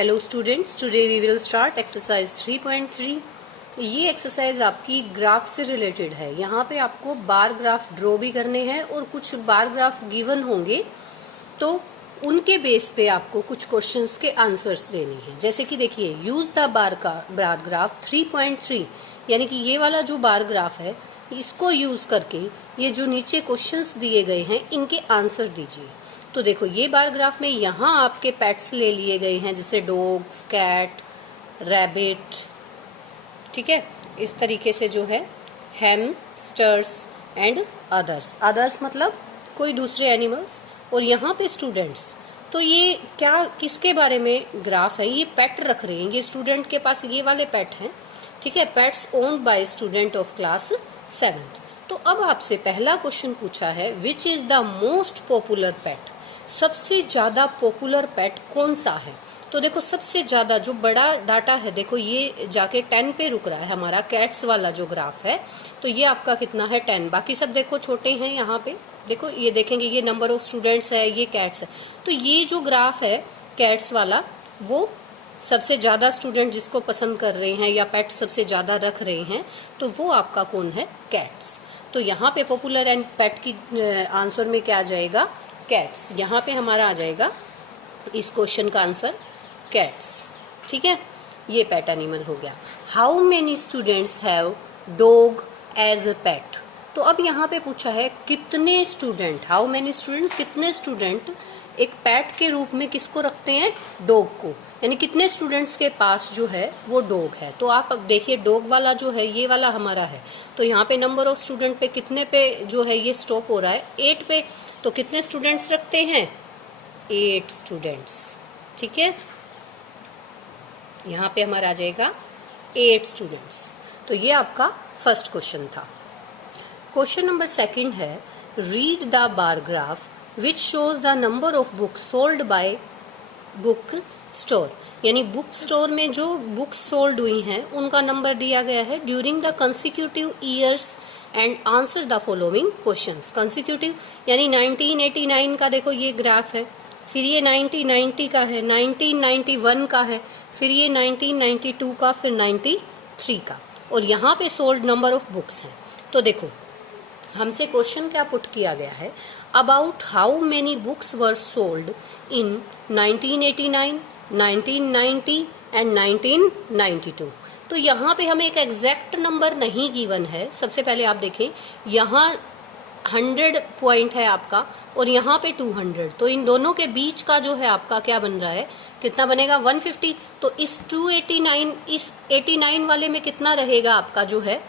Hello students, today we will start exercise 3.3। ये exercise आपकी graph से रिलेटेड है। यहाँ पे आपको बार ग्राफ ड्रॉ भी करने हैं और कुछ बार ग्राफ गिवन होंगे, तो उनके बेस पे आपको कुछ क्वेश्चंस के आंसर्स देने हैं। जैसे कि देखिए, यूज द बार ग्राफ 3.3, यानी कि ये वाला जो बार ग्राफ है इसको यूज करके ये जो नीचे क्वेश्चंस दिए गए हैं इनके आंसर दीजिए। तो देखो, ये बार ग्राफ में यहाँ आपके पेट्स ले लिए गए हैं, जैसे डॉग्स, कैट, रैबिट, ठीक है। इस तरीके से जो है हैमस्टर्स एंड अदर्स मतलब कोई दूसरे एनिमल्स, और यहाँ पे स्टूडेंट्स। तो ये क्या, किसके बारे में ग्राफ है? ये पेट रख रहे हैं, ये स्टूडेंट के पास ये वाले पेट हैं, ठीक है। Pets owned by student of class 7th। तो अब आपसे पहला क्वेश्चन पूछा है, which is the most popular pet? सबसे ज्यादा पॉपुलर पेट कौन सा है? तो देखो, सबसे ज्यादा जो बड़ा डाटा है, देखो ये जाके 10 पे रुक रहा है हमारा कैट्स वाला जो ग्राफ है। तो ये आपका कितना है? 10। बाकी सब देखो छोटे हैं। यहाँ पे देखो, ये देखेंगे, ये नंबर ऑफ स्टूडेंट्स है, ये कैट्स है। तो ये जो ग्राफ है कैट्स वाला, वो सबसे ज्यादा स्टूडेंट जिसको पसंद कर रहे हैं या पेट सबसे ज्यादा रख रहे हैं, तो वो आपका कौन है? कैट्स। तो यहाँ पे पॉपुलर एंड पेट की आंसर में क्या आ जाएगा? कैट्स। यहाँ पे हमारा आ जाएगा इस क्वेश्चन का आंसर कैट्स, ठीक है। ये पेट एनिमल हो गया। How many students have dog as a pet? तो अब यहाँ पे पूछा है कितने स्टूडेंट, हाउ मेनी स्टूडेंट, कितने स्टूडेंट एक पेट के रूप में किसको रखते हैं? डॉग को। यानी कितने स्टूडेंट्स के पास जो है वो डॉग है। तो आप अब देखिए, डॉग वाला जो है ये वाला हमारा है, तो यहाँ पे नंबर ऑफ स्टूडेंट पे कितने पे जो है ये स्टॉप हो रहा है? 8 पे। तो कितने स्टूडेंट्स रखते हैं? 8 स्टूडेंट्स, ठीक है। यहाँ पे हमारा आ जाएगा 8 स्टूडेंट्स। तो ये आपका फर्स्ट क्वेश्चन था। क्वेश्चन नंबर 2 है, read the bar graph which shows the number of books sold by book store. यानी बुक स्टोर में जो बुक्स सोल्ड हुई हैं उनका नंबर दिया गया है during the consecutive years and answer the following questions. Consecutive यानी 1989 का देखो ये ग्राफ है, फिर ये 1990 का है, 1991 का है, फिर ये 1992 का, फिर 93 का, और यहाँ पे सोल्ड नंबर ऑफ बुक्स हैं। तो देखो, हमसे क्वेश्चन क्या पुट किया गया है, about how many books were sold in 1989, 1990 and 1992। तो यहाँ पे हमें एक एग्जैक्ट नंबर नहीं गिवन है। सबसे पहले आप देखें, यहाँ 100 पॉइंट है आपका और यहाँ पे 200, तो इन दोनों के बीच का जो है आपका क्या बन रहा है? कितना बनेगा? 150। तो इस 289, इस 89 वाले में कितना रहेगा आपका जो है?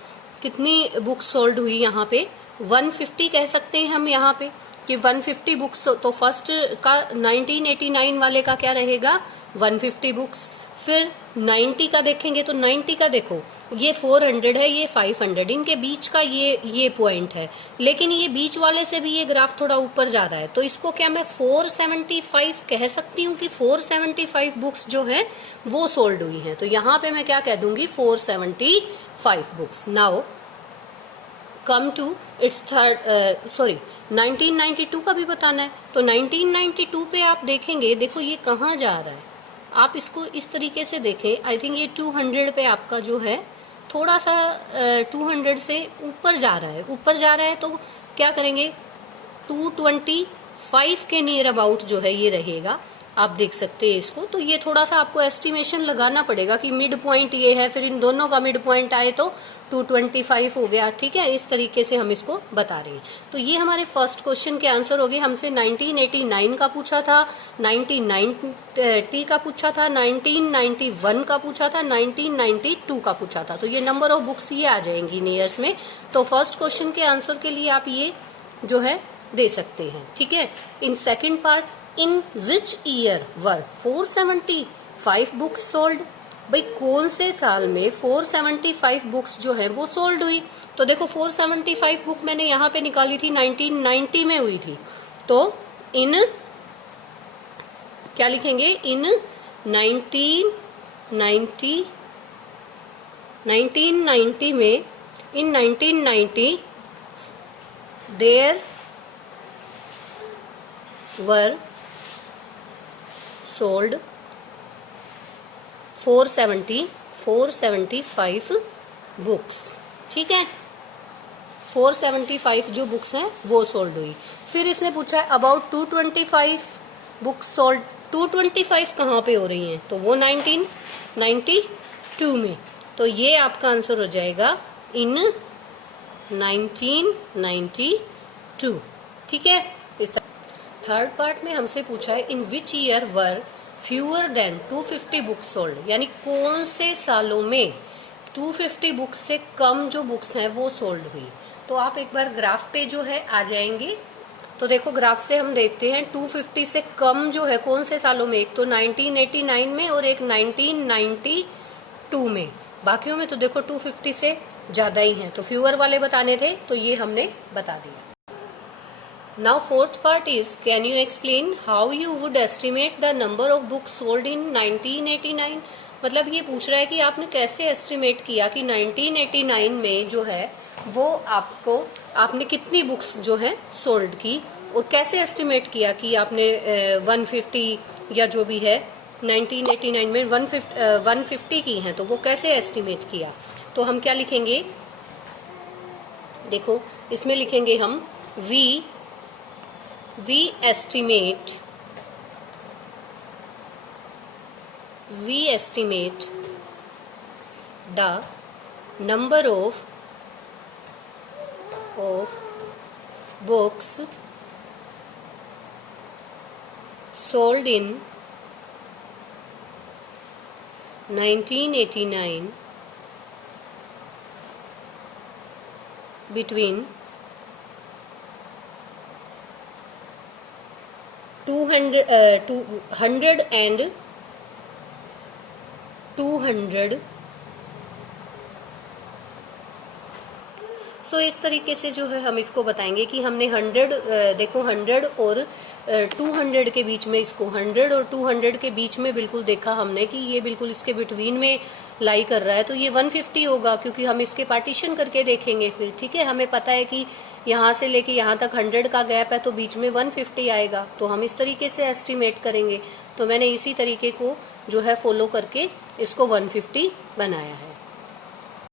कितनी बुक्स सोल्ड हुई यहाँ पे? 150 कह सकते हैं हम यहाँ पे कि 150 बुक्स। तो फर्स्ट का 1989 वाले का क्या रहेगा? 150 बुक्स। फिर 90 का देखेंगे तो 90 का देखो, ये 400 है, ये 500, इनके बीच का ये पॉइंट है। लेकिन ये बीच वाले से भी ये ग्राफ थोड़ा ऊपर जा रहा है, तो इसको क्या मैं 475 कह सकती हूँ कि 475 बुक्स जो है वो सोल्ड हुई हैं। तो यहाँ पे मैं क्या कह दूंगी? 475 books. Now come to its third, 1992 का भी बताना है। तो 1992 पे आप देखेंगे, देखो ये कहाँ जा रहा है, आप इसको इस तरीके से देखें। आई थिंक ये 200 पे आपका जो है थोड़ा सा 200 से ऊपर जा रहा है, तो क्या करेंगे? 225 के नियर अबाउट जो है ये रहेगा। आप देख सकते हैं इसको। तो ये थोड़ा सा आपको एस्टिमेशन लगाना पड़ेगा कि मिड पॉइंट ये है, फिर इन दोनों का मिड पॉइंट आए तो 225 हो गया, ठीक है। इस तरीके से हम इसको बता रहे हैं। तो ये हमारे फर्स्ट क्वेश्चन के आंसर हो गए। हमसे 1989 का पूछा था, 1990 का पूछा था, 1991 का पूछा था, 1992 का पूछा था। तो ये नंबर ऑफ बुक्स ये आ जाएंगी इन ईयर्स में। तो फर्स्ट क्वेश्चन के आंसर के लिए आप ये जो है दे सकते हैं, ठीक है। In second part, in which year were 475 books sold? भाई कौन से साल में 475 बुक्स जो है वो सोल्ड हुई? तो देखो, 475 बुक मैंने यहाँ पे निकाली थी, 1990 में हुई थी। तो इन क्या लिखेंगे? इन 1990 में, इन 1990 देयर वर sold 475 बुक्स, ठीक है। 475 जो बुक्स हैं वो सोल्ड हुई। फिर इसने पूछा है अबाउट 225 बुक्स सोल्ड। 225 कहाँ पे हो रही हैं, तो वो 1992 में। तो ये आपका आंसर हो जाएगा इन 1992, ठीक है। इस थर्ड पार्ट में हमसे पूछा है in which year were fewer than 250 books sold, यानी कौन से सालों में 250 बुक्स से कम जो बुक्स हैं वो सोल्ड हुई। तो आप एक बार ग्राफ पे जो है आ जाएंगे। तो देखो ग्राफ से हम देखते हैं 250 से कम जो है कौन से सालों में, एक तो 1989 में और एक 1992 में। बाकियों में तो देखो 250 से ज्यादा ही है, तो फ्यूअर वाले बताने थे तो ये हमने बता दिया। Now fourth part is can you explain how you would estimate the number of books sold in 1989। मतलब ये पूछ रहा है कि आपने कैसे एस्टिमेट किया कि 1989 में जो है वो आपने कितनी बुक्स जो है सोल्ड की, और कैसे एस्टिमेट किया कि आपने 150 या जो भी है 1989 में 150 की हैं, तो वो कैसे एस्टिमेट किया। तो हम क्या लिखेंगे, देखो इसमें लिखेंगे हम we estimate the number of books sold in 1989 between 100 and 200। सो इस तरीके से जो है हम इसको बताएंगे कि हमने 100 देखो 100 और 200 के बीच में, इसको 100 और 200 के बीच में बिल्कुल देखा हमने कि ये बिल्कुल इसके बिटवीन में लाई कर रहा है, तो ये 150 होगा, क्योंकि हम इसके पार्टीशन करके देखेंगे फिर, ठीक है। हमें पता है कि यहाँ से लेके यहाँ तक 100 का गैप है, तो बीच में 150 आएगा, तो हम इस तरीके से एस्टिमेट करेंगे। तो मैंने इसी तरीके को जो है फॉलो करके इसको 150 बनाया है।